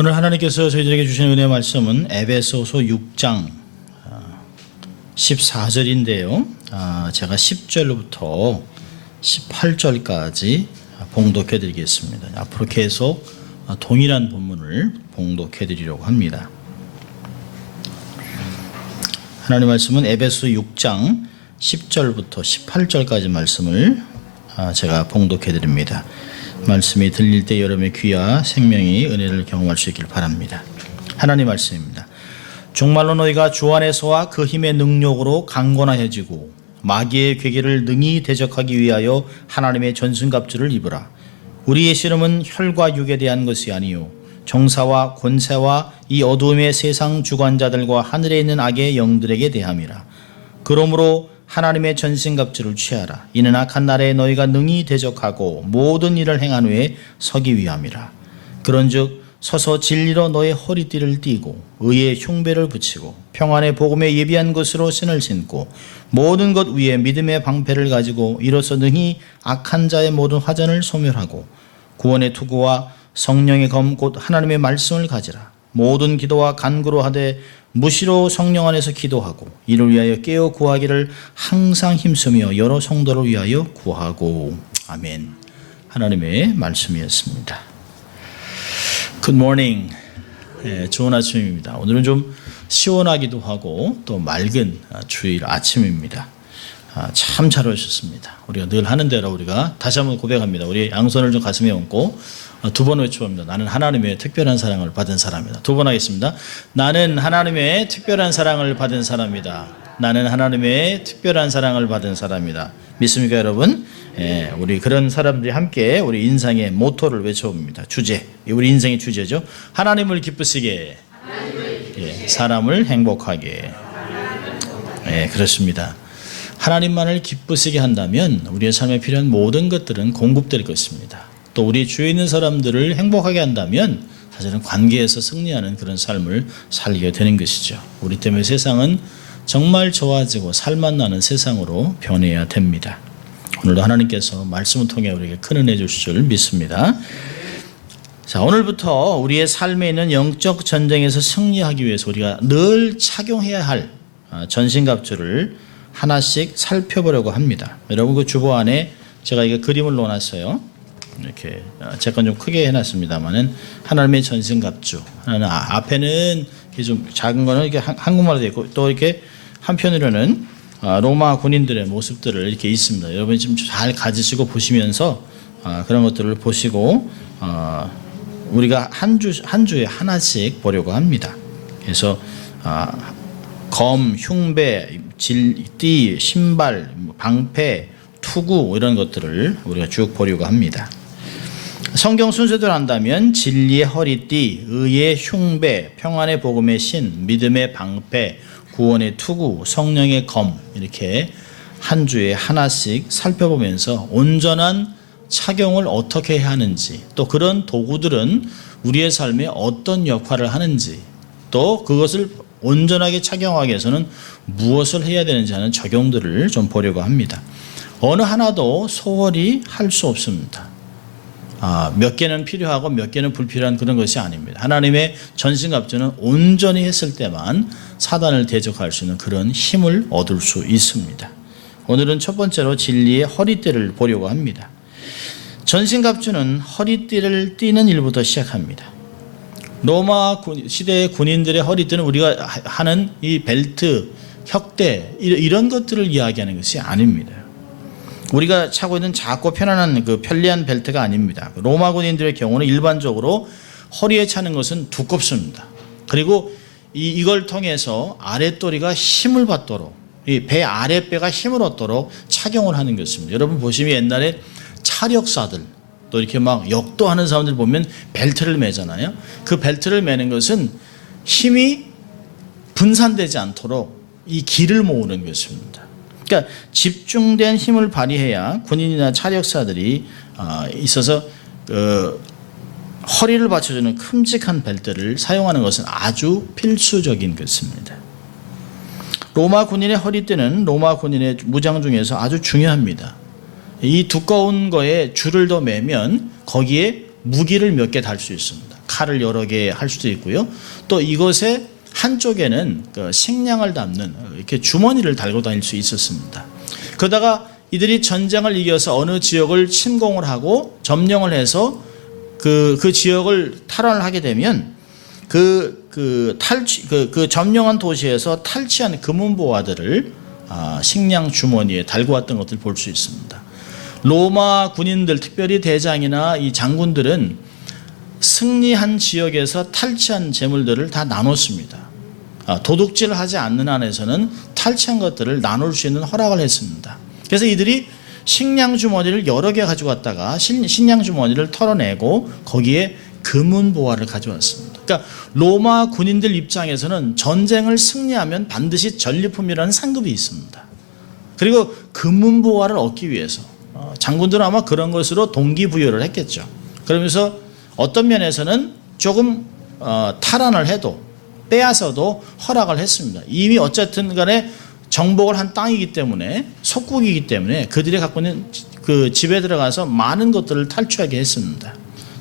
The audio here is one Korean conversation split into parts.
오늘 하나님께서 저희들에게 주신 은혜의 말씀은 에베소서 6장 14절인데요. 제가 10절부터 18절까지 봉독해 드리겠습니다. 앞으로 계속 동일한 본문을 봉독해 드리려고 합니다. 하나님 말씀은 에베소 6장 10절부터 18절까지 말씀을 제가 봉독해 드립니다. 말씀이 들릴 때 여러분의 귀와 생명이 은혜를 경험할 수 있길 바랍니다. 하나님 말씀입니다. 정말로 너희가 주 안에서와 그 힘의 능력으로 강건하여지고 마귀의 괴계를 능히 대적하기 위하여 하나님의 전승갑주를 입으라. 우리의 씨름은 혈과 육에 대한 것이 아니요 정사와 권세와 이 어두움의 세상 주관자들과 하늘에 있는 악의 영들에게 대함이라. 그러므로 하나님의 전신갑주를 취하라. 이는 악한 날에 너희가 능히 대적하고 모든 일을 행한 후에 서기 위함이라. 그런즉 서서 진리로 너의 허리띠를 띠고 의의 흉배를 붙이고 평안의 복음에 예비한 것으로 신을 신고 모든 것 위에 믿음의 방패를 가지고 이로써 능히 악한 자의 모든 화전을 소멸하고 구원의 투구와 성령의 검 곧 하나님의 말씀을 가지라. 모든 기도와 간구로 하되 무시로 성령 안에서 기도하고 이를 위하여 깨어 구하기를 항상 힘쓰며 여러 성도를 위하여 구하고. 아멘. 하나님의 말씀이었습니다. Good morning. 좋은 아침입니다. 오늘은 좀 시원하기도 하고 또 맑은 주일 아침입니다. 참 잘 오셨습니다. 우리가 늘 하는 대로 우리가 다시 한번 고백합니다. 우리 양손을 좀 가슴에 얹고 두 번 외쳐봅니다. 나는 하나님의 특별한 사랑을 받은 사람이다. 두 번 하겠습니다. 나는 하나님의 특별한 사랑을 받은 사람이다. 나는 하나님의 특별한 사랑을 받은 사람이다. 믿습니까 여러분? 우리 그런 사람들이 함께 우리 인생의 모토를 외쳐봅니다. 주제, 우리 인생의 주제죠. 하나님을 기쁘시게, 사람을 행복하게. 그렇습니다. 하나님만을 기쁘시게 한다면 우리의 삶에 필요한 모든 것들은 공급될 것입니다. 또 우리 주위에 있는 사람들을 행복하게 한다면 사실은 관계에서 승리하는 그런 삶을 살게 되는 것이죠. 우리 때문에 세상은 정말 좋아지고 살맛나는 세상으로 변해야 됩니다. 오늘도 하나님께서 말씀을 통해 우리에게 큰 은혜 주실 줄 믿습니다. 자, 오늘부터 우리의 삶에 있는 영적 전쟁에서 승리하기 위해서 우리가 늘 착용해야 할 전신갑주를 하나씩 살펴보려고 합니다. 여러분 그 주보 안에 제가 이게 그림을 넣어놨어요. 이렇게 제 건 좀 크게 해놨습니다만은 하나님의 전신갑주. 하나는 앞에는 좀 작은 거는 이렇게 한국말로 되어 있고 또 이렇게 한편으로는 로마 군인들의 모습들을 이렇게 있습니다. 여러분이 좀 잘 가지시고 보시면서 그런 것들을 보시고 우리가 한 주에 하나씩 보려고 합니다. 그래서 검, 흉배, 띠, 신발, 방패, 투구 이런 것들을 우리가 쭉 보려고 합니다. 성경 순서대로 한다면 진리의 허리띠, 의의 흉배, 평안의 복음의 신, 믿음의 방패, 구원의 투구, 성령의 검 이렇게 한 주에 하나씩 살펴보면서 온전한 착용을 어떻게 해야 하는지 또 그런 도구들은 우리의 삶에 어떤 역할을 하는지 또 그것을 온전하게 착용하기 위해서는 무엇을 해야 되는지 하는 적용들을 좀 보려고 합니다. 어느 하나도 소홀히 할 수 없습니다. 몇 개는 필요하고 몇 개는 불필요한 그런 것이 아닙니다. 하나님의 전신갑주는 온전히 했을 때만 사단을 대적할 수 있는 그런 힘을 얻을 수 있습니다. 오늘은 첫 번째로 진리의 허리띠를 보려고 합니다. 전신갑주는 허리띠를 띠는 일부터 시작합니다. 로마 시대의 군인들의 허리띠는 우리가 하는 이 벨트, 혁대 이런 것들을 이야기하는 것이 아닙니다. 우리가 차고 있는 작고 편안한 그 편리한 벨트가 아닙니다. 로마 군인들의 경우는 일반적으로 허리에 차는 것은 두껍습니다. 그리고 이걸 통해서 아랫도리가 힘을 받도록 이 배 아랫배가 힘을 얻도록 착용을 하는 것입니다. 여러분 보시면 옛날에 차력사들 또 이렇게 막 역도하는 사람들 보면 벨트를 매잖아요. 그 벨트를 매는 것은 힘이 분산되지 않도록 이 기를 모으는 것입니다. 그러니까 집중된 힘을 발휘해야 군인이나 차력사들이 있어서 허리를 받쳐주는 큼직한 벨트를 사용하는 것은 아주 필수적인 것입니다. 로마 군인의 허리띠는 로마 군인의 무장 중에서 아주 중요합니다. 이 두꺼운 거에 줄을 더 매면 거기에 무기를 몇 개 달 수 있습니다. 칼을 여러 개 할 수도 있고요. 또 이것에 한쪽에는 그 식량을 담는 이렇게 주머니를 달고 다닐 수 있었습니다. 그러다가 이들이 전쟁을 이겨서 어느 지역을 침공을 하고 점령을 해서 그 지역을 탈환을 하게 되면 그 점령한 도시에서 탈취한 금은보화들을 식량 주머니에 달고 왔던 것을 볼 수 있습니다. 로마 군인들, 특별히 대장이나 이 장군들은 승리한 지역에서 탈취한 재물들을 다 나눴습니다. 도둑질을 하지 않는 한에서는 탈취한 것들을 나눌 수 있는 허락을 했습니다. 그래서 이들이 식량 주머니를 여러 개 가지고 왔다가 식량 주머니를 털어내고 거기에 금은보화를 가져왔습니다. 그러니까 로마 군인들 입장에서는 전쟁을 승리하면 반드시 전리품이라는 상급이 있습니다. 그리고 금은보화를 얻기 위해서 장군들은 아마 그런 것으로 동기부여를 했겠죠. 그러면서 어떤 면에서는 조금 탈환을 해도 빼앗아도 허락을 했습니다. 이미 어쨌든 간에 정복을 한 땅이기 때문에 속국이기 때문에 그들이 갖고 있는 그 집에 들어가서 많은 것들을 탈취하게 했습니다.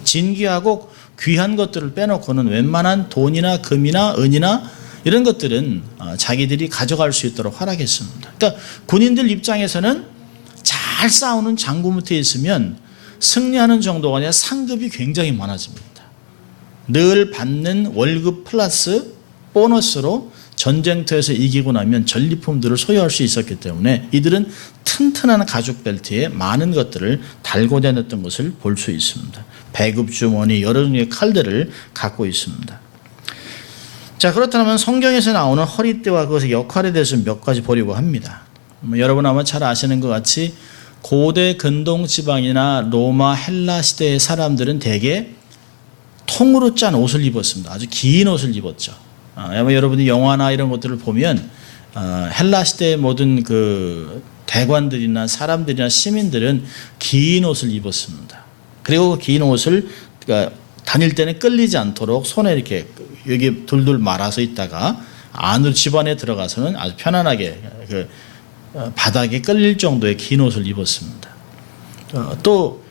진귀하고 귀한 것들을 빼놓고는 웬만한 돈이나 금이나 은이나 이런 것들은 자기들이 가져갈 수 있도록 허락했습니다. 그러니까 군인들 입장에서는 잘 싸우는 장군 밑에 있으면 승리하는 정도가 아니라 상급이 굉장히 많아집니다. 늘 받는 월급 플러스 보너스로 전쟁터에서 이기고 나면 전리품들을 소유할 수 있었기 때문에 이들은 튼튼한 가죽 벨트에 많은 것들을 달고 다녔던 것을 볼 수 있습니다. 배급주머니, 여러 종류의 칼들을 갖고 있습니다. 자, 그렇다면 성경에서 나오는 허리띠와 그것의 역할에 대해서 몇 가지 보려고 합니다. 여러분 아마 잘 아시는 것 같이 고대 근동 지방이나 로마, 헬라 시대의 사람들은 대개 통으로 짠 옷을 입었습니다. 아주 긴 옷을 입었죠. 아마 여러분이 영화나 이런 것들을 보면 헬라 시대의 모든 그 대관들이나 사람들이나 시민들은 긴 옷을 입었습니다. 그리고 그 긴 옷을 그러니까 다닐 때는 끌리지 않도록 손에 이렇게 여기 둘둘 말아서 있다가 안으로 집안에 들어가서는 아주 편안하게 그 바닥에 끌릴 정도의 긴 옷을 입었습니다. 또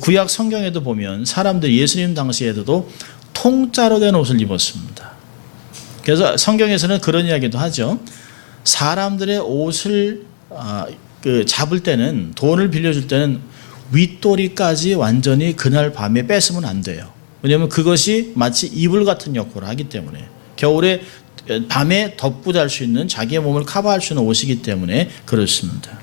구약 성경에도 보면 사람들 예수님 당시에도 통짜로 된 옷을 입었습니다. 그래서 성경에서는 그런 이야기도 하죠. 사람들의 옷을 잡을 때는 돈을 빌려줄 때는 윗도리까지 완전히 그날 밤에 뺏으면 안 돼요. 왜냐하면 그것이 마치 이불 같은 역할을 하기 때문에 겨울에 밤에 덮고 잘 수 있는 자기의 몸을 커버할 수 있는 옷이기 때문에 그렇습니다.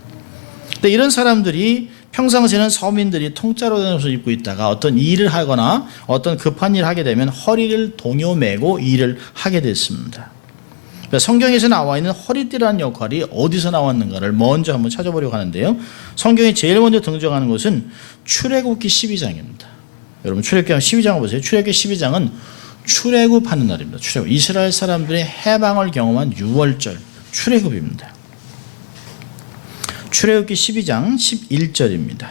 근데 이런 사람들이 평상시에는 서민들이 통짜로 된 옷을 입고 있다가 어떤 일을 하거나 어떤 급한 일을 하게 되면 허리를 동요매고 일을 하게 됐습니다. 성경에서 나와 있는 허리띠라는 역할이 어디서 나왔는가를 먼저 한번 찾아보려고 하는데요. 성경이 제일 먼저 등장하는 것은 출애굽기 12장입니다. 여러분 출애굽기 12장을 보세요. 출애굽기 12장은 출애굽하는 날입니다. 출애굽. 이스라엘 사람들의 해방을 경험한 6월절 출애굽입니다. 출애굽기 12장 11절입니다.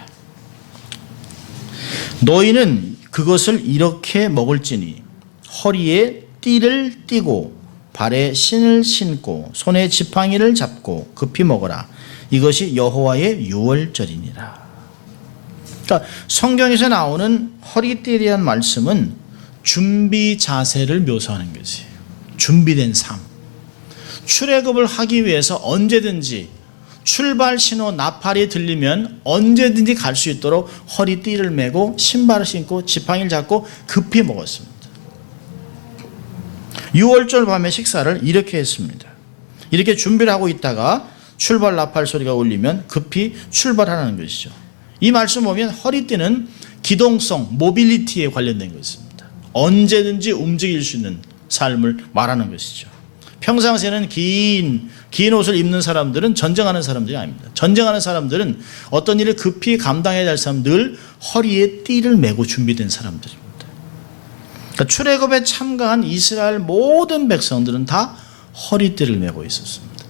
너희는 그것을 이렇게 먹을지니 허리에 띠를 띠고 발에 신을 신고 손에 지팡이를 잡고 급히 먹어라. 이것이 여호와의 유월절이니라. 그러니까 성경에서 나오는 허리띠에 대한 말씀은 준비 자세를 묘사하는 것이에요. 준비된 삶. 출애굽을 하기 위해서 언제든지 출발 신호 나팔이 들리면 언제든지 갈 수 있도록 허리띠를 메고 신발을 신고 지팡이를 잡고 급히 먹었습니다. 6월절 밤의 식사를 이렇게 했습니다. 이렇게 준비를 하고 있다가 출발 나팔 소리가 울리면 급히 출발하는 것이죠. 이 말씀 보면 허리띠는 기동성, 모빌리티에 관련된 것입니다. 언제든지 움직일 수 있는 삶을 말하는 것이죠. 평상시에는 긴 옷을 입는 사람들은 전쟁하는 사람들이 아닙니다. 전쟁하는 사람들은 어떤 일을 급히 감당해야 될 사람 늘 허리에 띠를 메고 준비된 사람들입니다. 그러니까 출애굽에 참가한 이스라엘 모든 백성들은 다 허리띠를 메고 있었습니다.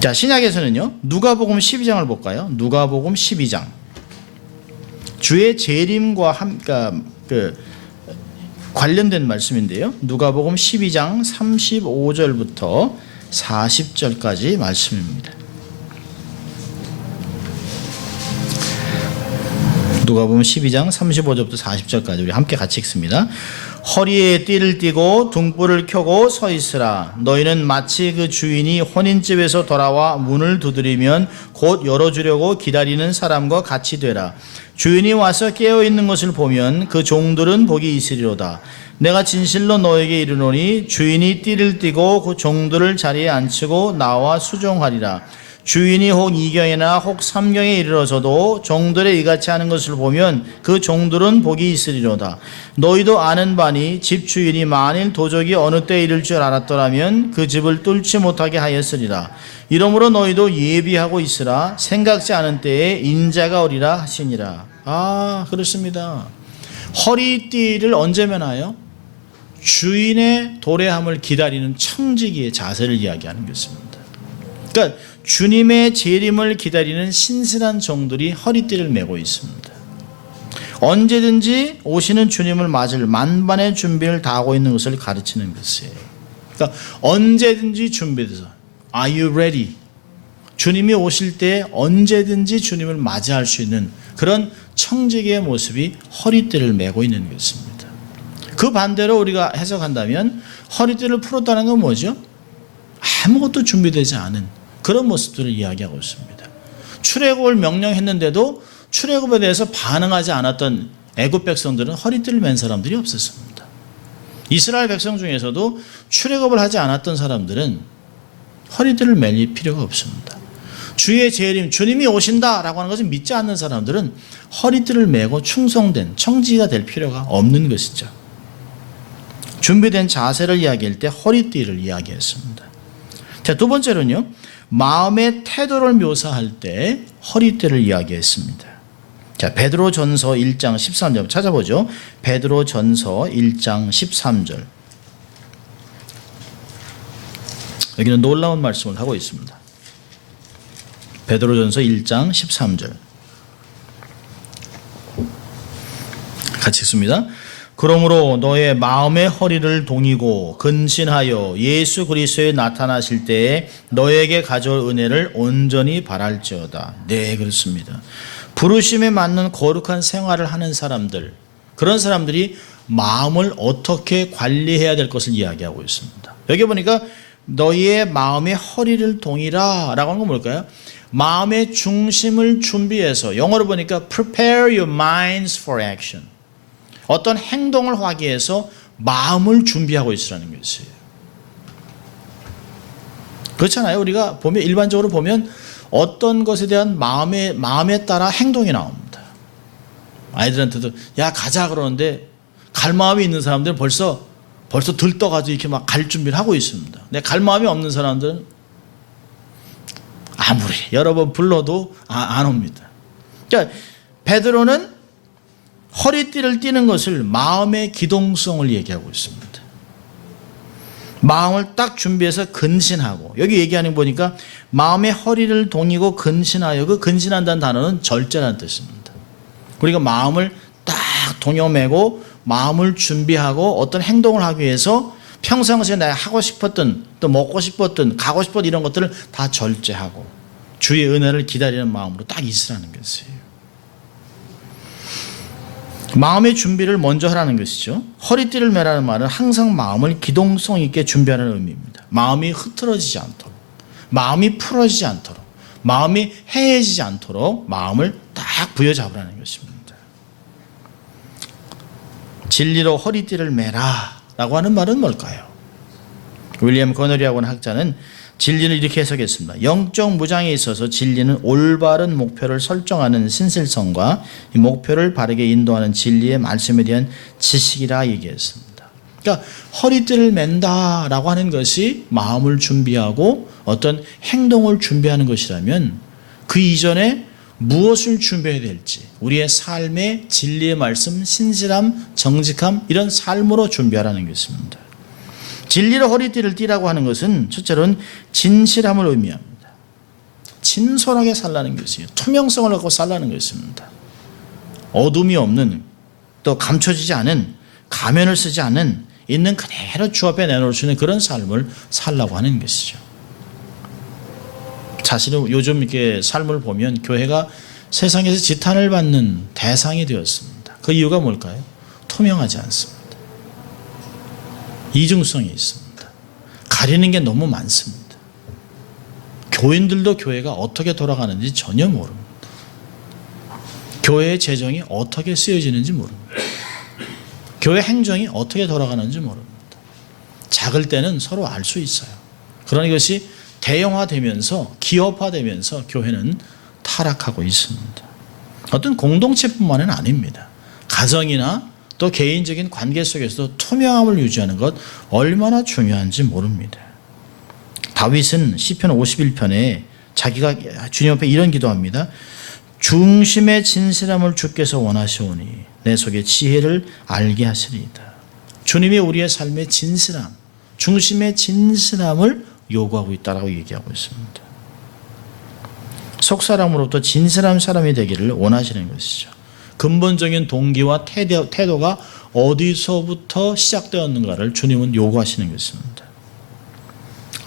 자, 신약에서는요. 누가복음 12장을 볼까요? 누가복음 12장. 주의 재림과 관련된 말씀인데요. 누가복음 12장 35절부터 40절까지 말씀입니다. 누가복음 12장 35절부터 40절까지 우리 함께 같이 읽습니다. 허리에 띠를 띠고 등불을 켜고 서 있으라. 너희는 마치 그 주인이 혼인집에서 돌아와 문을 두드리면 곧 열어주려고 기다리는 사람과 같이 되라. 주인이 와서 깨어있는 것을 보면 그 종들은 복이 있으리로다. 내가 진실로 너에게 이르노니 주인이 띠를 띠고 그 종들을 자리에 앉히고 나와 수종하리라. 주인이 혹 2경이나 혹 3경에 이르러서도 종들의 이같이 하는 것을 보면 그 종들은 복이 있으리로다. 너희도 아는 바니 집 주인이 만일 도적이 어느 때에 이를 줄 알았더라면 그 집을 뚫지 못하게 하였으리라. 이러므로 너희도 예비하고 있으라. 생각지 않은 때에 인자가 오리라 하시니라. 그렇습니다. 허리띠를 언제 매나요? 주인의 도래함을 기다리는 청지기의 자세를 이야기하는 것입니다. 그러니까 주님의 재림을 기다리는 신실한 종들이 허리띠를 메고 있습니다. 언제든지 오시는 주님을 맞을 만반의 준비를 다하고 있는 것을 가르치는 것이에요. 그러니까 언제든지 준비돼서 Are you ready? 주님이 오실 때 언제든지 주님을 맞이할 수 있는 그런 청지기의 모습이 허리띠를 메고 있는 것입니다. 그 반대로 우리가 해석한다면 허리띠를 풀었다는 건 뭐죠? 아무것도 준비되지 않은 그런 모습들을 이야기하고 있습니다. 출애굽을 명령했는데도 출애굽에 대해서 반응하지 않았던 애굽 백성들은 허리띠를 맨 사람들이 없었습니다. 이스라엘 백성 중에서도 출애굽을 하지 않았던 사람들은 허리띠를 맬 필요가 없습니다. 주의 재림, 주님이 오신다라고 하는 것을 믿지 않는 사람들은 허리띠를 메고 충성된 청지기가 될 필요가 없는 것이죠. 준비된 자세를 이야기할 때 허리띠를 이야기했습니다. 자, 두 번째로는요, 마음의 태도를 묘사할 때 허리띠를 이야기했습니다. 자, 베드로전서 1장 13절 찾아보죠. 베드로전서 1장 13절. 여기는 놀라운 말씀을 하고 있습니다. 베드로전서 1장 13절. 같이 읽습니다. 그러므로 너의 마음의 허리를 동이고 근신하여 예수 그리스도에 나타나실 때에 너에게 가져올 은혜를 온전히 바랄지어다. 네, 그렇습니다. 부르심에 맞는 거룩한 생활을 하는 사람들, 그런 사람들이 마음을 어떻게 관리해야 될 것을 이야기하고 있습니다. 여기 보니까 너희의 마음의 허리를 동이라 라고 하는 건 뭘까요? 마음의 중심을 준비해서, 영어로 보니까 prepare your minds for action. 어떤 행동을 하기 위해서 마음을 준비하고 있으라는 것이에요. 그렇잖아요. 우리가 보면 일반적으로 보면 어떤 것에 대한 마음에 따라 행동이 나옵니다. 아이들한테도 야 가자 그러는데 갈 마음이 있는 사람들은 벌써 들떠가지고 이렇게 막 갈 준비를 하고 있습니다. 근데 갈 마음이 없는 사람들은 아무리 여러 번 불러도 안 옵니다. 그러니까 베드로는 허리띠를 띠는 것을 마음의 기동성을 얘기하고 있습니다. 마음을 딱 준비해서 근신하고, 여기 얘기하는 거 보니까 마음의 허리를 동이고 근신하여, 그 근신한다는 단어는 절제라는 뜻입니다. 우리가 마음을 딱 동여매고 마음을 준비하고 어떤 행동을 하기 위해서 평상시에 내가 하고 싶었던, 또 먹고 싶었던, 가고 싶었던 이런 것들을 다 절제하고 주의 은혜를 기다리는 마음으로 딱 있으라는 것이에요. 마음의 준비를 먼저 하라는 것이죠. 허리띠를 매라는 말은 항상 마음을 기동성 있게 준비하는 의미입니다. 마음이 흐트러지지 않도록, 마음이 풀어지지 않도록, 마음이 해해지지 않도록 마음을 딱 부여잡으라는 것입니다. 진리로 허리띠를 매라 라고 하는 말은 뭘까요? 윌리엄 거너리라고 하는 학자는 진리를 이렇게 해석했습니다. 영적 무장에 있어서 진리는 올바른 목표를 설정하는 신실성과 이 목표를 바르게 인도하는 진리의 말씀에 대한 지식이라 얘기했습니다. 그러니까 허리띠를 맨다라고 하는 것이 마음을 준비하고 어떤 행동을 준비하는 것이라면 그 이전에 무엇을 준비해야 될지, 우리의 삶의 진리의 말씀, 신실함, 정직함, 이런 삶으로 준비하라는 것입니다. 진리로 허리띠를 띠라고 하는 것은 첫째로는 진실함을 의미합니다. 진솔하게 살라는 것이에요. 투명성을 갖고 살라는 것입니다. 어둠이 없는, 또 감춰지지 않은, 가면을 쓰지 않은, 있는 그대로 주 앞에 내놓을 수 있는 그런 삶을 살라고 하는 것이죠. 사실은 요즘 이렇게 삶을 보면 교회가 세상에서 지탄을 받는 대상이 되었습니다. 그 이유가 뭘까요? 투명하지 않습니다. 이중성이 있습니다. 가리는 게 너무 많습니다. 교인들도 교회가 어떻게 돌아가는지 전혀 모릅니다. 교회의 재정이 어떻게 쓰여지는지 모릅니다. 교회 행정이 어떻게 돌아가는지 모릅니다. 작을 때는 서로 알 수 있어요. 그러나 이것이 대형화되면서 기업화되면서 교회는 타락하고 있습니다. 어떤 공동체뿐만은 아닙니다. 가정이나 또 개인적인 관계 속에서도 투명함을 유지하는 것 얼마나 중요한지 모릅니다. 다윗은 시편 51편에 자기가 주님 앞에 이런 기도합니다. 중심의 진실함을 주께서 원하시오니 내 속에 지혜를 알게 하시리이다. 주님이 우리의 삶의 진실함, 중심의 진실함을 요구하고 있다라고 얘기하고 있습니다. 속사람으로부터 진실한 사람이 되기를 원하시는 것이죠. 근본적인 동기와 태도가 어디서부터 시작되었는가를 주님은 요구하시는 것입니다.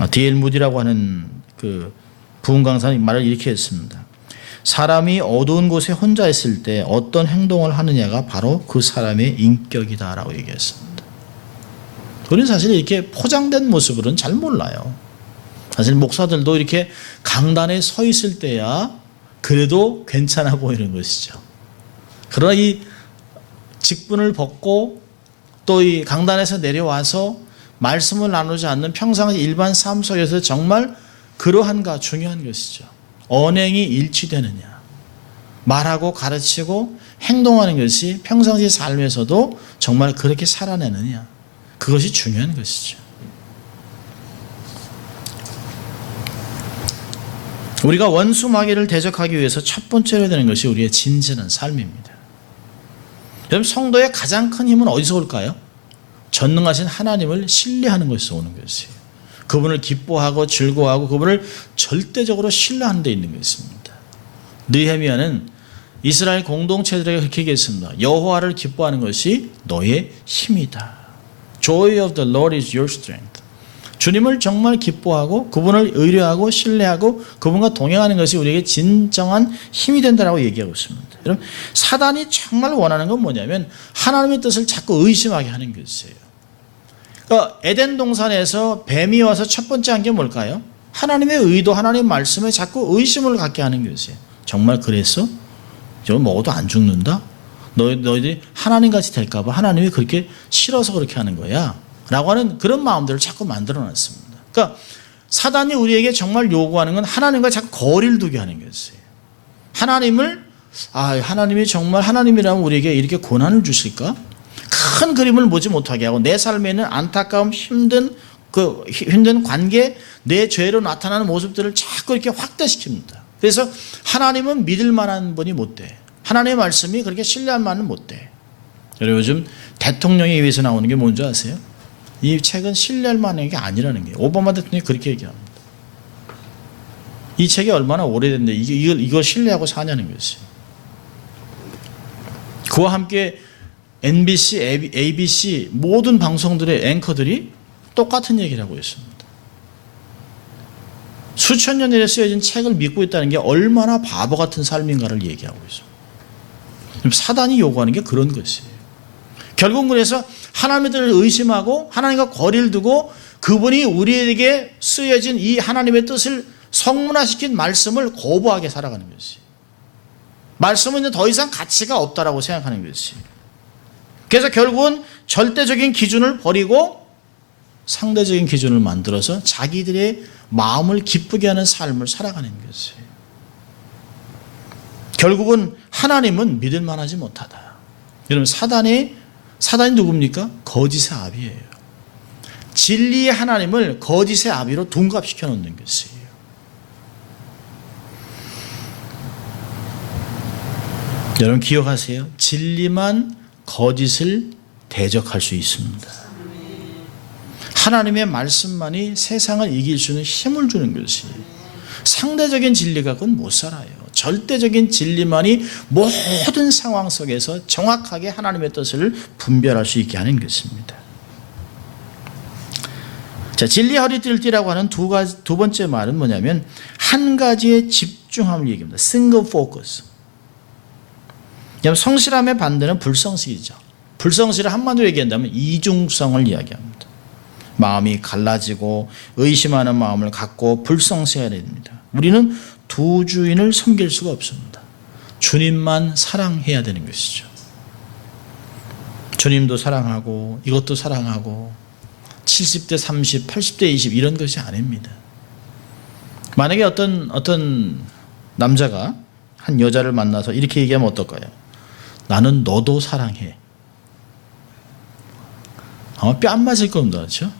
D.L. 무디라고 하는 그 부흥 강사는 말을 이렇게 했습니다. 사람이 어두운 곳에 혼자 있을 때 어떤 행동을 하느냐가 바로 그 사람의 인격이다라고 얘기했습니다. 우리는 사실 이렇게 포장된 모습으로는 잘 몰라요. 사실 목사들도 이렇게 강단에 서 있을 때야 그래도 괜찮아 보이는 것이죠. 그러나 이 직분을 벗고 또 이 강단에서 내려와서 말씀을 나누지 않는 평상시 일반 삶 속에서 정말 그러한가 중요한 것이죠. 언행이 일치되느냐, 말하고 가르치고 행동하는 것이 평상시 삶에서도 정말 그렇게 살아내느냐, 그것이 중요한 것이죠. 우리가 원수 마귀를 대적하기 위해서 첫 번째로 되는 것이 우리의 진실한 삶입니다. 여러분, 성도의 가장 큰 힘은 어디서 올까요? 전능하신 하나님을 신뢰하는 것에서 오는 것이에요. 그분을 기뻐하고 즐거워하고 그분을 절대적으로 신뢰하는 데 있는 것입니다. 느헤미야는 이스라엘 공동체들에게 그렇게 얘기했습니다. 여호와를 기뻐하는 것이 너의 힘이다. Joy of the Lord is your strength. 주님을 정말 기뻐하고 그분을 의뢰하고 신뢰하고 그분과 동행하는 것이 우리에게 진정한 힘이 된다고 얘기하고 있습니다. 여러분, 사단이 정말 원하는 건 뭐냐면 하나님의 뜻을 자꾸 의심하게 하는 것이에요. 그러니까 에덴 동산에서 뱀이 와서 첫 번째 한 게 뭘까요? 하나님의 의도, 하나님의 말씀에 자꾸 의심을 갖게 하는 것이에요. 정말 그랬어? 저거 먹어도 안 죽는다? 너희들이 하나님같이 될까 봐 하나님이 그렇게 싫어서 그렇게 하는 거야 라고 하는 그런 마음들을 자꾸 만들어 놨습니다. 그러니까 사단이 우리에게 정말 요구하는 건 하나님과 자꾸 거리를 두게 하는 것이에요. 하나님이 정말 하나님이라면 우리에게 이렇게 고난을 주실까? 큰 그림을 보지 못하게 하고 내 삶에는 안타까움, 힘든 관계, 내 죄로 나타나는 모습들을 자꾸 이렇게 확대시킵니다. 그래서 하나님은 믿을 만한 분이 못 돼. 하나님의 말씀이 그렇게 신뢰할 만은 못 돼. 여러분, 요즘 대통령에 의해서 나오는 게 뭔지 아세요? 이 책은 신뢰할 만한 게 아니라는 게 오바마 대통령이 그렇게 얘기합니다. 이 책이 얼마나 오래됐는데 이걸 신뢰하고 사냐는 것이에요. 그와 함께 NBC, ABC 모든 방송들의 앵커들이 똑같은 얘기를 하고 있습니다. 수천 년 전에 쓰여진 책을 믿고 있다는 게 얼마나 바보 같은 삶인가를 얘기하고 있습니다. 사단이 요구하는 게 그런 것이에요. 결국 그래서 하나님의 뜻을 의심하고 하나님과 거리를 두고 그분이 우리에게 쓰여진 이 하나님의 뜻을 성문화시킨 말씀을 거부하게 살아가는 것이에요. 말씀은 이제 더 이상 가치가 없다라고 생각하는 것이에요. 그래서 결국은 절대적인 기준을 버리고 상대적인 기준을 만들어서 자기들의 마음을 기쁘게 하는 삶을 살아가는 것이에요. 결국은 하나님은 믿을 만하지 못하다. 여러분, 사단이 누굽니까? 거짓의 아비예요. 진리의 하나님을 거짓의 아비로 둔갑시켜 놓는 것이에요. 여러분 기억하세요. 진리만 거짓을 대적할 수 있습니다. 하나님의 말씀만이 세상을 이길 수 있는 힘을 주는 것이에요. 상대적인 진리가 그건 못 살아요. 절대적인 진리만이 모든 상황 속에서 정확하게 하나님의 뜻을 분별할 수 있게 하는 것입니다. 자, 진리의 허리띠를 띠라고 하는 두 번째 말은 뭐냐면 한 가지에 집중함을 얘기합니다. Single focus. 성실함의 반대는 불성실이죠. 불성실을 한마디로 얘기한다면 이중성을 이야기합니다. 마음이 갈라지고 의심하는 마음을 갖고 불성실해야 됩니다. 우리는 두 주인을 섬길 수가 없습니다. 주님만 사랑해야 되는 것이죠. 주님도 사랑하고 이것도 사랑하고 70대 30, 80대 20 이런 것이 아닙니다. 만약에 어떤 남자가 한 여자를 만나서 이렇게 얘기하면 어떨까요? 나는 너도 사랑해. 아마 뺨 맞을 겁니다. 그렇죠?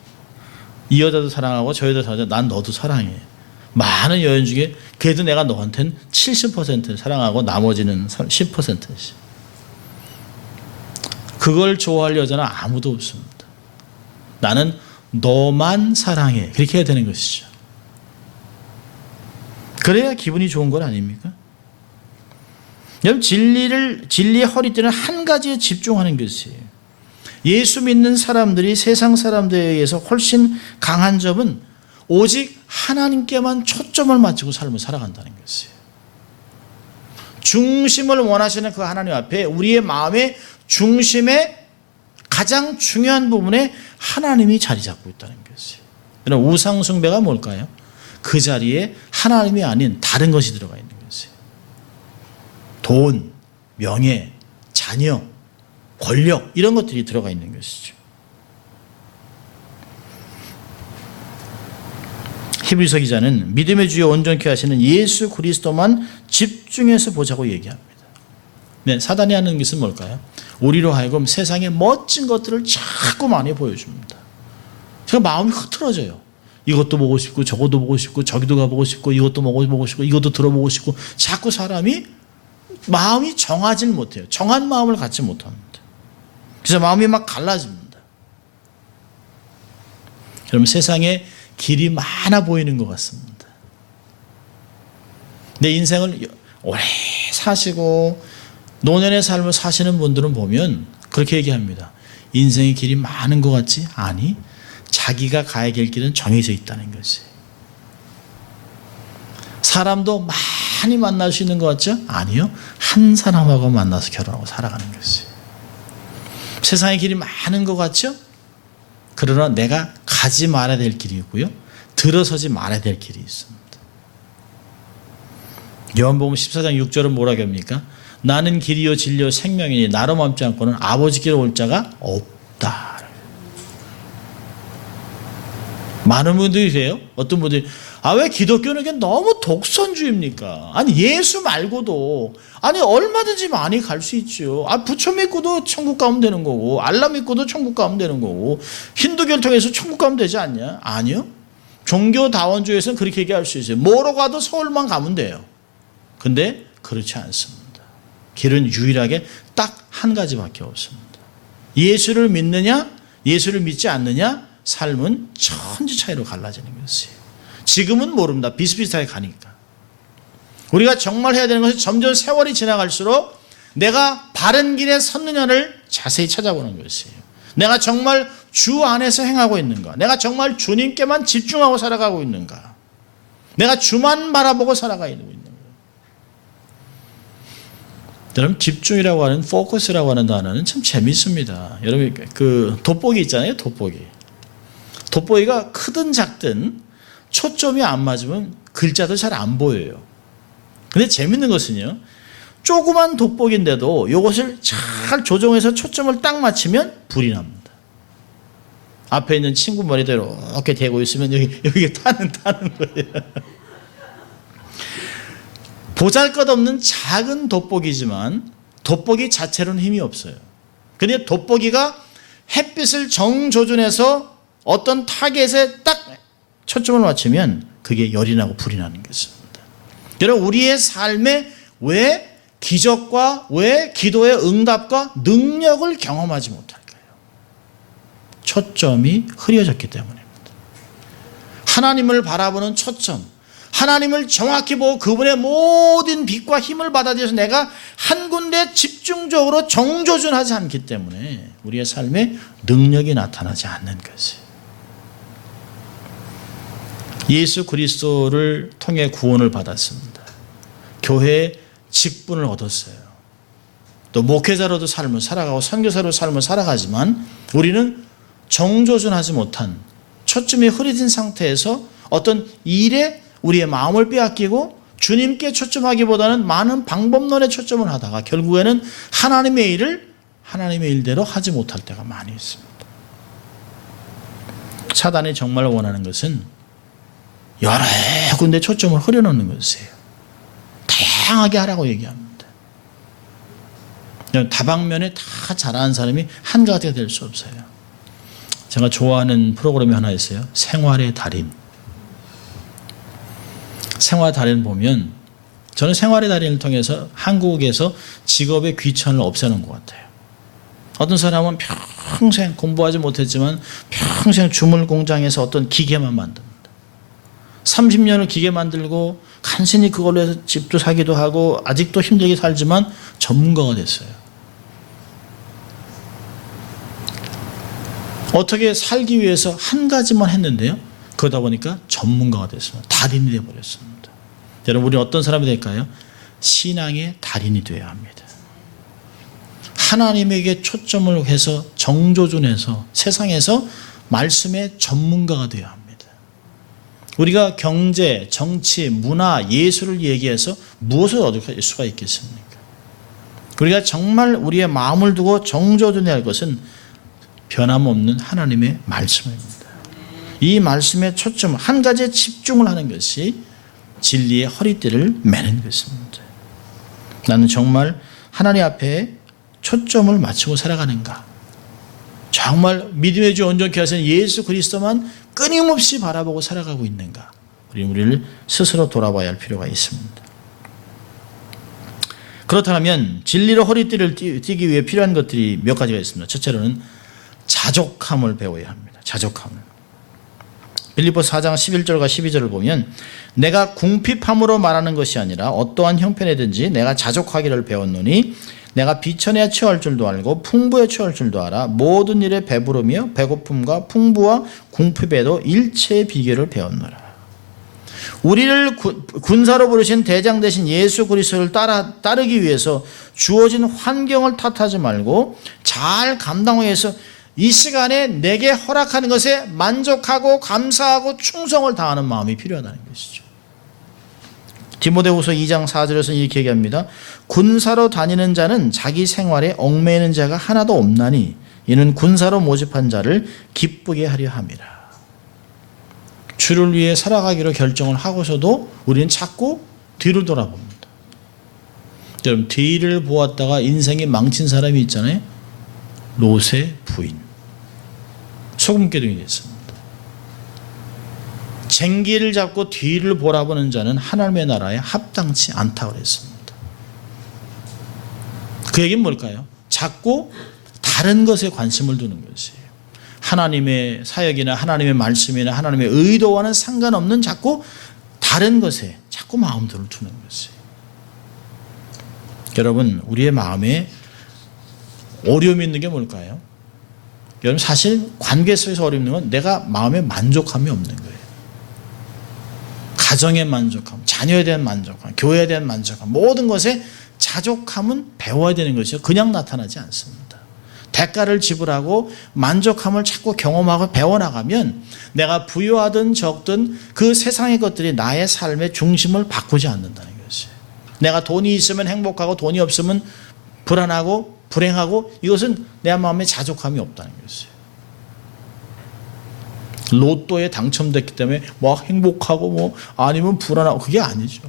이 여자도 사랑하고 저 여자도 사랑하고 난 너도 사랑해. 많은 여인 중에 그래도 내가 너한테는 70% 사랑하고 나머지는 10%씩. 그걸 좋아할 여자는 아무도 없습니다. 나는 너만 사랑해. 그렇게 해야 되는 것이죠. 그래야 기분이 좋은 건 아닙니까? 여러분, 진리의 허리띠는 한 가지에 집중하는 것이에요. 예수 믿는 사람들이 세상 사람들에 의해서 훨씬 강한 점은 오직 하나님께만 초점을 맞추고 삶을 살아간다는 것이에요. 중심을 원하시는 그 하나님 앞에 우리의 마음의 중심의 가장 중요한 부분에 하나님이 자리 잡고 있다는 것이에요. 여러분, 우상숭배가 뭘까요? 그 자리에 하나님이 아닌 다른 것이 들어가 있는 것이에요. 돈, 명예, 자녀, 권력 이런 것들이 들어가 있는 것이죠. 히브리서 기자는 믿음의 주여 온전케 하시는 예수 그리스도만 집중해서 보자고 얘기합니다. 네, 사단이 하는 것은 뭘까요? 우리로 하여금 세상의 멋진 것들을 자꾸 많이 보여줍니다. 제가 마음이 흐트러져요. 이것도 보고 싶고 저것도 보고 싶고 저기도 가보고 싶고 이것도 먹어보고 싶고 이것도 들어보고 싶고 자꾸 사람이 마음이 정하지 못해요. 정한 마음을 갖지 못합니다. 그래서 마음이 막 갈라집니다. 여러분, 세상에 길이 많아 보이는 것 같습니다. 내 인생을 오래 사시고 노년의 삶을 사시는 분들은 보면 그렇게 얘기합니다. 인생의 길이 많은 것 같지? 아니, 자기가 가야 될 길은 정해져 있다는 것이. 사람도 많이 만날 수 있는 것 같죠? 아니요, 한 사람하고 만나서 결혼하고 살아가는 것이. 세상의 길이 많은 것 같죠? 그러나 내가 가지 말아야 될 길이 있고요, 들어서지 말아야 될 길이 있습니다. 요한복음 14장 6절은 뭐라고 합니까? 나는 길이요 진리요 생명이니 나로 맘지 않고는 아버지께로 올 자가 없다. 많은 분들이 그래요. 어떤 분들이 왜 기독교는 너무 독선주의입니까? 아니, 예수 말고도 얼마든지 많이 갈 수 있죠. 부처 믿고도 천국 가면 되는 거고, 알라 믿고도 천국 가면 되는 거고, 힌두교를 통해서 천국 가면 되지 않냐? 아니요. 종교다원주의에서는 그렇게 얘기할 수 있어요. 뭐로 가도 서울만 가면 돼요. 근데 그렇지 않습니다. 길은 유일하게 딱 한 가지밖에 없습니다. 예수를 믿느냐, 예수를 믿지 않느냐, 삶은 천지 차이로 갈라지는 것이에요. 지금은 모릅니다. 비슷비슷하게 가니까. 우리가 정말 해야 되는 것은 점점 세월이 지나갈수록 내가 바른 길에 섰느냐를 자세히 찾아보는 것이에요. 내가 정말 주 안에서 행하고 있는가? 내가 정말 주님께만 집중하고 살아가고 있는가? 내가 주만 바라보고 살아가고 있는가? 여러분, 집중이라고 하는, 포커스라고 하는 단어는 참 재밌습니다. 여러분, 그 돋보기 있잖아요, 돋보기. 돋보기가 크든 작든 초점이 안 맞으면 글자도 잘 안 보여요. 근데 재밌는 것은요, 조그만 돋보기인데도 이것을 잘 조정해서 초점을 딱 맞추면 불이 납니다. 앞에 있는 친구 머리대로 이렇게 대고 있으면 여기 타는 거예요. 보잘것없는 작은 돋보기지만 돋보기 자체로는 힘이 없어요. 근데 돋보기가 햇빛을 정조준해서 어떤 타겟에 딱 초점을 맞추면 그게 열이 나고 불이 나는 것입니다. 여러분, 우리의 삶에 왜 기적과 왜 기도의 응답과 능력을 경험하지 못할까요? 초점이 흐려졌기 때문입니다. 하나님을 바라보는 초점, 하나님을 정확히 보고 그분의 모든 빛과 힘을 받아들여서 내가 한 군데 집중적으로 정조준하지 않기 때문에 우리의 삶에 능력이 나타나지 않는 것이. 예수 그리스도를 통해 구원을 받았습니다. 교회의 직분을 얻었어요. 또 목회자로도 삶을 살아가고 선교사로 삶을 살아가지만 우리는 정조준하지 못한 초점이 흐려진 상태에서 어떤 일에 우리의 마음을 빼앗기고 주님께 초점하기보다는 많은 방법론에 초점을 하다가 결국에는 하나님의 일을 하나님의 일대로 하지 못할 때가 많이 있습니다. 사단이 정말 원하는 것은 여러 군데 초점을 흐려놓는 것이에요. 다양하게 하라고 얘기합니다. 다방면에 다 잘하는 사람이 한가지가 될 수 없어요. 제가 좋아하는 프로그램이 하나 있어요. 생활의 달인. 생활의 달인 보면 저는 생활의 달인을 통해서 한국에서 직업의 귀천을 없애는 것 같아요. 어떤 사람은 평생 공부하지 못했지만 평생 주물 공장에서 어떤 기계만 만듭니다. 30년을 기계 만들고 간신히 그걸로 해서 집도 사기도 하고 아직도 힘들게 살지만 전문가가 됐어요. 어떻게 살기 위해서 한 가지만 했는데요. 그러다 보니까 전문가가 됐습니다. 달인이 되어버렸습니다. 여러분, 우리 어떤 사람이 될까요? 신앙의 달인이 되어야 합니다. 하나님에게 초점을 해서 정조준해서 세상에서 말씀의 전문가가 되어야 합니다. 우리가 경제, 정치, 문화, 예술을 얘기해서 무엇을 얻을 수가 있겠습니까? 우리가 정말 우리의 마음을 두고 정조준해야 할 것은 변함없는 하나님의 말씀입니다. 이 말씀에 초점, 한 가지에 집중을 하는 것이 진리의 허리띠를 매는 것입니다. 나는 정말 하나님 앞에 초점을 맞추고 살아가는가? 정말 믿음의 주 온전케 하시는 예수 그리스도만 끊임없이 바라보고 살아가고 있는가? 우리를 스스로 돌아봐야 할 필요가 있습니다. 그렇다면 진리로 허리띠를 띠기 위해 필요한 것들이 몇 가지가 있습니다. 첫째로는 자족함을 배워야 합니다. 자족함을. 빌립보서 4장 11절과 12절을 보면 내가 궁핍함으로 말하는 것이 아니라 어떠한 형편이든지 내가 자족하기를 배웠노니 내가 비천에 처할 줄도 알고 풍부에 처할 줄도 알아 모든 일에 배부르며 배고픔과 풍부와 궁핍에도 일체의 비결을 배웠노라. 우리를 군사로 부르신 대장 되신 예수 그리스도를 따르기 위해서 주어진 환경을 탓하지 말고 잘 감당하기 위해서 이 시간에 내게 허락하는 것에 만족하고 감사하고 충성을 다하는 마음이 필요하다는 것이죠. 디모데후서 2장 4절에서 이렇게 얘기합니다. 군사로 다니는 자는 자기 생활에 얽매이는 자가 하나도 없나니 이는 군사로 모집한 자를 기쁘게 하려 함이라. 주를 위해 살아가기로 결정을 하고서도 우리는 자꾸 뒤를 돌아봅니다. 여러분, 뒤를 보았다가 인생이 망친 사람이 있잖아요. 롯의 부인. 소금기둥이 됐습니다. 쟁기를 잡고 뒤를 보라보는 자는 하나님의 나라에 합당치 않다고 그랬습니다. 그 얘기는 뭘까요? 자꾸 다른 것에 관심을 두는 것이에요. 하나님의 사역이나 하나님의 말씀이나 하나님의 의도와는 상관없는 자꾸 다른 것에 자꾸 마음들을 두는 것이에요. 여러분, 우리의 마음에 어려움이 있는 게 뭘까요? 여러분, 사실 관계 속에서 어려움이 있는 건 내가 마음에 만족함이 없는 거예요. 가정의 만족함, 자녀에 대한 만족함, 교회에 대한 만족함, 모든 것에 자족함은 배워야 되는 것이요. 그냥 나타나지 않습니다. 대가를 지불하고 만족함을 자꾸 경험하고 배워나가면 내가 부유하든 적든 그 세상의 것들이 나의 삶의 중심을 바꾸지 않는다는 것이에요. 내가 돈이 있으면 행복하고 돈이 없으면 불안하고 불행하고 이것은 내 마음에 자족함이 없다는 것이에요. 로또에 당첨됐기 때문에 막 행복하고 아니면 불안하고 그게 아니죠.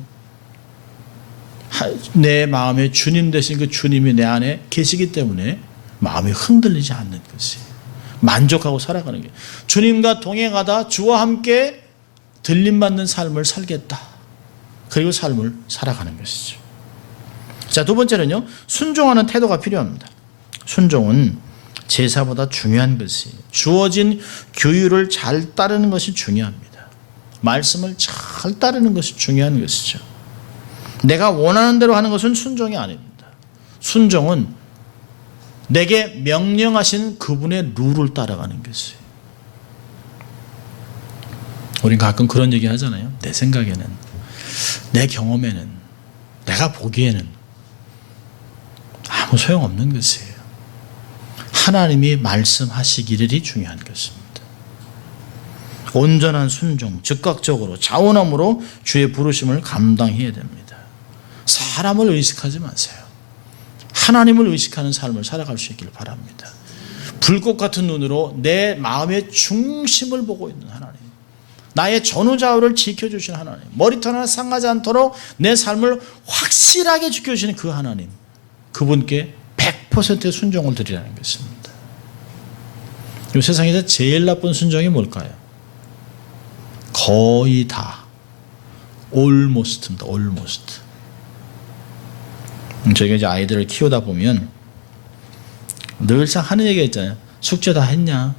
내 마음에 주님 되신 그 주님이 내 안에 계시기 때문에 마음이 흔들리지 않는 것이에요. 만족하고 살아가는 게. 주님과 동행하다 주와 함께 들림받는 삶을 살겠다. 그리고 삶을 살아가는 것이죠. 자, 두 번째는요. 순종하는 태도가 필요합니다. 순종은 제사보다 중요한 것이에요. 주어진 규율을 잘 따르는 것이 중요합니다. 말씀을 잘 따르는 것이 중요한 것이죠. 내가 원하는 대로 하는 것은 순종이 아닙니다. 순종은 내게 명령하신 그분의 룰을 따라가는 것이에요. 우린 가끔 그런 얘기 하잖아요. 내 생각에는, 내 경험에는, 내가 보기에는 아무 소용없는 것이에요. 하나님이 말씀하시기를이 중요한 것입니다. 온전한 순종, 즉각적으로 자원함으로 주의 부르심을 감당해야 됩니다. 사람을 의식하지 마세요. 하나님을 의식하는 삶을 살아갈 수 있기를 바랍니다. 불꽃 같은 눈으로 내 마음의 중심을 보고 있는 하나님, 나의 전후좌우를 지켜주시는 하나님, 머리털 하나 상하지 않도록 내 삶을 확실하게 지켜주시는 그 하나님, 그분께 100%의 순종을 드리라는 것입니다. 이 세상에서 제일 나쁜 순종이 뭘까요? 거의 다 almost입니다. almost. 저희가 이제 아이들을 키우다 보면 늘상 하는 얘기가 있잖아요. 숙제 다 했냐?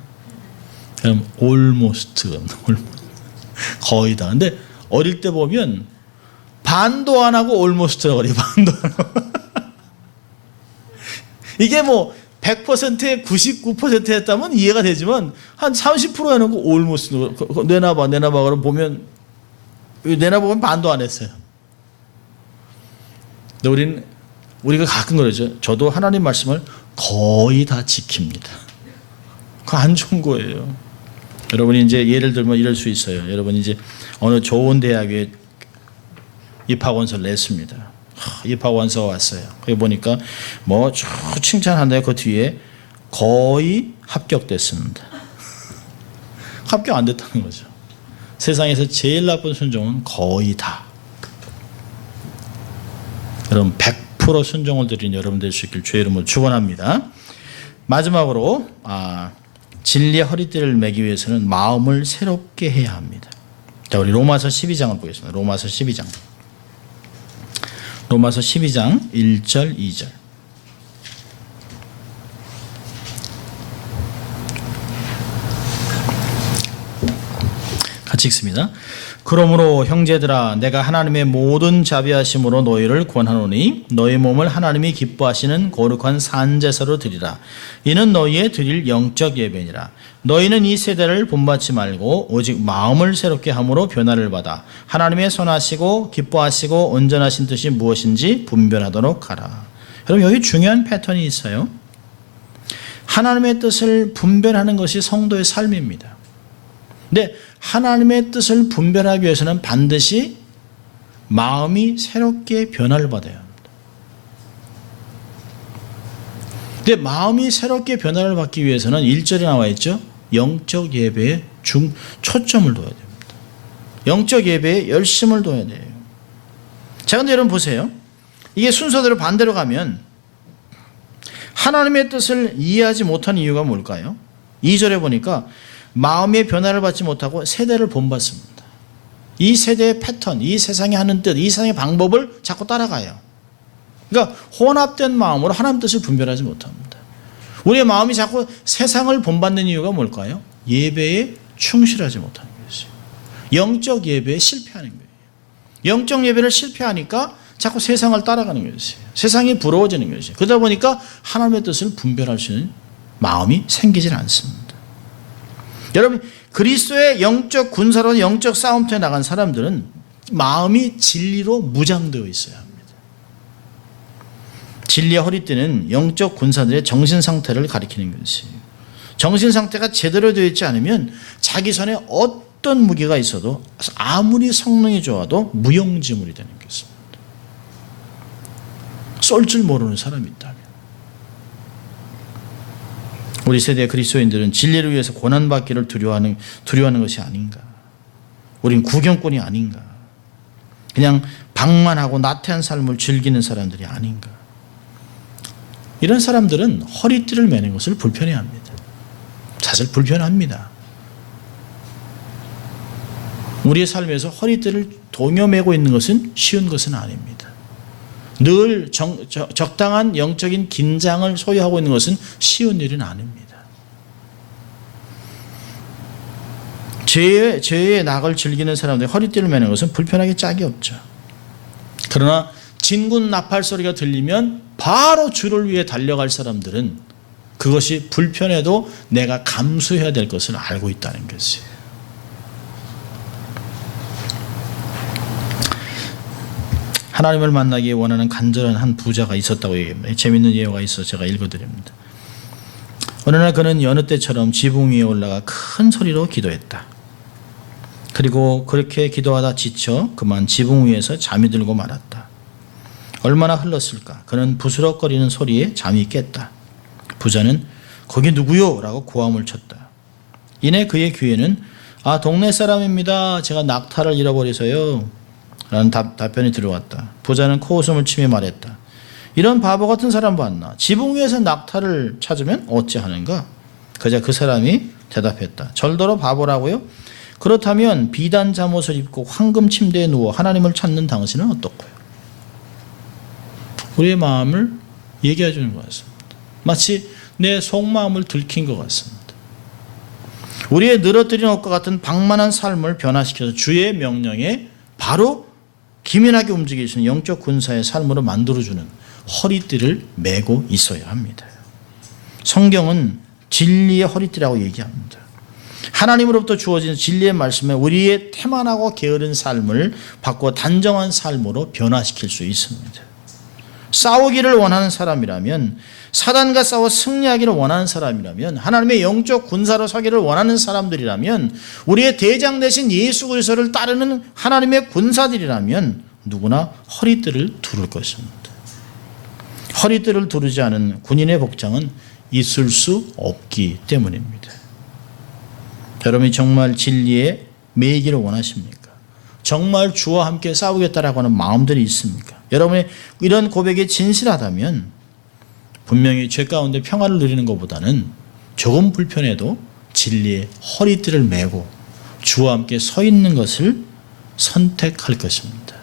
그럼 almost. 거의 다. 근데 어릴 때 보면 반도 안 하고 almost라고 그래요. 반도 안 하고. 이게 뭐 100%에 99% 했다면 이해가 되지만 한 30% 해놓고 almost 내놔봐 그러면 보면 내놔보면 반도 안 했어요. 근데 우리가 가끔 그러죠. 저도 하나님 말씀을 거의 다 지킵니다. 그거 안 좋은 거예요. 여러분이 이제 예를 들면 이럴 수 있어요. 여러분이 이제 어느 좋은 대학에 입학원서를 냈습니다. 입학원서 왔어요. 거기 보니까 뭐 쭉 칭찬한다요. 그 뒤에 거의 합격됐습니다. 합격 안 됐다는 거죠. 세상에서 제일 나쁜 순종은 거의 다. 여러분 100% 순종을 드린 여러분 될 수 있길 주의 이름으로 축원합니다. 마지막으로 진리의 허리띠를 매기 위해서는 마음을 새롭게 해야 합니다. 자, 우리 로마서 12장을 보겠습니다. 로마서 12장 1절 2절. 같이 읽습니다. 그러므로 형제들아 내가 하나님의 모든 자비하심으로 너희를 권하노니 너희 몸을 하나님이 기뻐하시는 거룩한 산제사로 드리라. 이는 너희의 드릴 영적 예배니라. 너희는 이 세대를 본받지 말고 오직 마음을 새롭게 함으로 변화를 받아 하나님의 선하시고 기뻐하시고 온전하신 뜻이 무엇인지 분별하도록 하라. 여러분 여기 중요한 패턴이 있어요. 하나님의 뜻을 분별하는 것이 성도의 삶입니다. 근데 하나님의 뜻을 분별하기 위해서는 반드시 마음이 새롭게 변화를 받아야 합니다. 근데 마음이 새롭게 변화를 받기 위해서는 1절에 나와 있죠. 영적 예배에 초점을 둬야 됩니다. 영적 예배에 열심을 둬야 돼요. 자, 근데 여러분 보세요. 이게 순서대로 반대로 가면 하나님의 뜻을 이해하지 못한 이유가 뭘까요? 2절에 보니까 마음의 변화를 받지 못하고 세대를 본받습니다. 이 세대의 패턴, 이 세상이 하는 뜻, 이 세상의 방법을 자꾸 따라가요. 그러니까 혼합된 마음으로 하나님 뜻을 분별하지 못합니다. 우리의 마음이 자꾸 세상을 본받는 이유가 뭘까요? 예배에 충실하지 못하는 것이죠. 영적 예배에 실패하는 거예요. 영적 예배를 실패하니까 자꾸 세상을 따라가는 것이에요. 세상이 부러워지는 것이에요. 그러다 보니까 하나님의 뜻을 분별할 수 있는 마음이 생기질 않습니다. 여러분 그리스도의 영적 군사로 영적 싸움터에 나간 사람들은 마음이 진리로 무장되어 있어야 합니다. 진리의 허리띠는 영적 군사들의 정신 상태를 가리키는 것이에요. 정신 상태가 제대로 되어 있지 않으면 자기 손에 어떤 무기가 있어도 아무리 성능이 좋아도 무용지물이 되는 것입니다. 쏠 줄 모르는 사람이 있다면. 우리 세대의 그리스도인들은 진리를 위해서 고난받기를 두려워하는 것이 아닌가. 우린 구경꾼이 아닌가. 그냥 방만하고 나태한 삶을 즐기는 사람들이 아닌가. 이런 사람들은 허리띠를 매는 것을 불편해합니다. 사실 불편합니다. 우리의 삶에서 허리띠를 동여매고 있는 것은 쉬운 것은 아닙니다. 늘 적당한 영적인 긴장을 소유하고 있는 것은 쉬운 일은 아닙니다. 죄의 낙을 즐기는 사람들이 허리띠를 매는 것은 불편하게 짝이 없죠. 그러나 진군 나팔 소리가 들리면 바로 주를 위해 달려갈 사람들은 그것이 불편해도 내가 감수해야 될 것을 알고 있다는 것이에요. 하나님을 만나기 원하는 간절한 한 부자가 있었다고 얘기합니다. 재미있는 예화가 있어서 제가 읽어드립니다. 어느 날 그는 여느 때처럼 지붕 위에 올라가 큰 소리로 기도했다. 그리고 그렇게 기도하다 지쳐 그만 지붕 위에서 잠이 들고 말았다. 얼마나 흘렀을까? 그는 부스럭거리는 소리에 잠이 깼다. 부자는 거기 누구요? 라고 고함을 쳤다. 이내 그의 귀에는 동네 사람입니다. 제가 낙타를 잃어버려서요. 라는 답변이 들어왔다. 부자는 코웃음을 치며 말했다. 이런 바보 같은 사람 봤나? 지붕 위에서 낙타를 찾으면 어찌하는가? 그자 그 사람이 대답했다. 절더러 바보라고요? 그렇다면 비단 잠옷을 입고 황금 침대에 누워 하나님을 찾는 당신은 어떻고요? 우리의 마음을 얘기해 주는 것 같습니다. 마치 내 속마음을 들킨 것 같습니다. 우리의 늘어뜨린 옷과 같은 방만한 삶을 변화시켜서 주의 명령에 바로 기민하게 움직이시는 영적 군사의 삶으로 만들어주는 허리띠를 메고 있어야 합니다. 성경은 진리의 허리띠라고 얘기합니다. 하나님으로부터 주어진 진리의 말씀에 우리의 태만하고 게으른 삶을 바꿔 단정한 삶으로 변화시킬 수 있습니다. 싸우기를 원하는 사람이라면, 사단과 싸워 승리하기를 원하는 사람이라면, 하나님의 영적 군사로 서기를 원하는 사람들이라면, 우리의 대장 되신 예수 그리스도를 따르는 하나님의 군사들이라면 누구나 허리띠를 두를 것입니다. 허리띠를 두르지 않은 군인의 복장은 있을 수 없기 때문입니다. 여러분이 정말 진리에 매이기를 원하십니까? 정말 주와 함께 싸우겠다라고 하는 마음들이 있습니까? 여러분의 이런 고백이 진실하다면 분명히 죄 가운데 평안을 누리는 것보다는 조금 불편해도 진리의 허리띠를 메고 주와 함께 서 있는 것을 선택할 것입니다.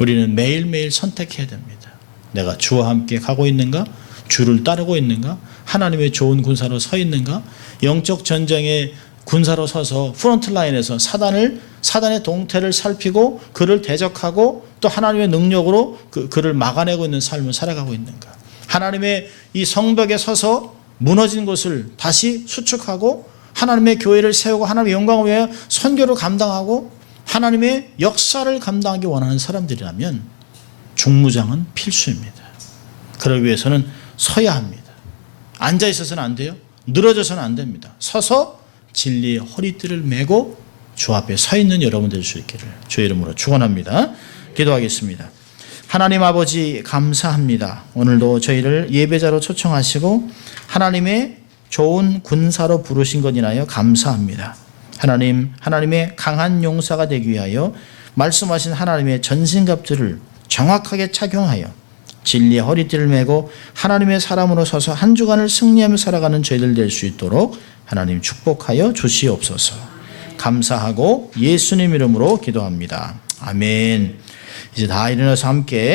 우리는 매일매일 선택해야 됩니다. 내가 주와 함께 가고 있는가? 주를 따르고 있는가? 하나님의 좋은 군사로 서 있는가? 영적 전쟁의 군사로 서서 프론트라인에서 사단의 동태를 살피고 그를 대적하고 또 하나님의 능력으로 그를 막아내고 있는 삶을 살아가고 있는가? 하나님의 이 성벽에 서서 무너진 것을 다시 수축하고 하나님의 교회를 세우고 하나님의 영광을 위하여 선교를 감당하고 하나님의 역사를 감당하기 원하는 사람들이라면 중무장은 필수입니다. 그러기 위해서는 서야 합니다. 앉아 있어서는 안 돼요. 늘어져서는 안 됩니다. 서서 진리의 허리띠를 메고 주 앞에 서 있는 여러분 될 수 있기를 주의 이름으로 축원합니다. 기도하겠습니다. 하나님 아버지 감사합니다. 오늘도 저희를 예배자로 초청하시고 하나님의 좋은 군사로 부르신 것 인하여 감사합니다. 하나님의 강한 용사가 되기 위하여 말씀하신 하나님의 전신갑주를 정확하게 착용하여 진리의 허리띠를 메고 하나님의 사람으로 서서 한 주간을 승리하며 살아가는 저희들 될 수 있도록 하나님 축복하여 주시옵소서. 감사하고 예수님 이름으로 기도합니다. 아멘. 이제 다 일어나서 함께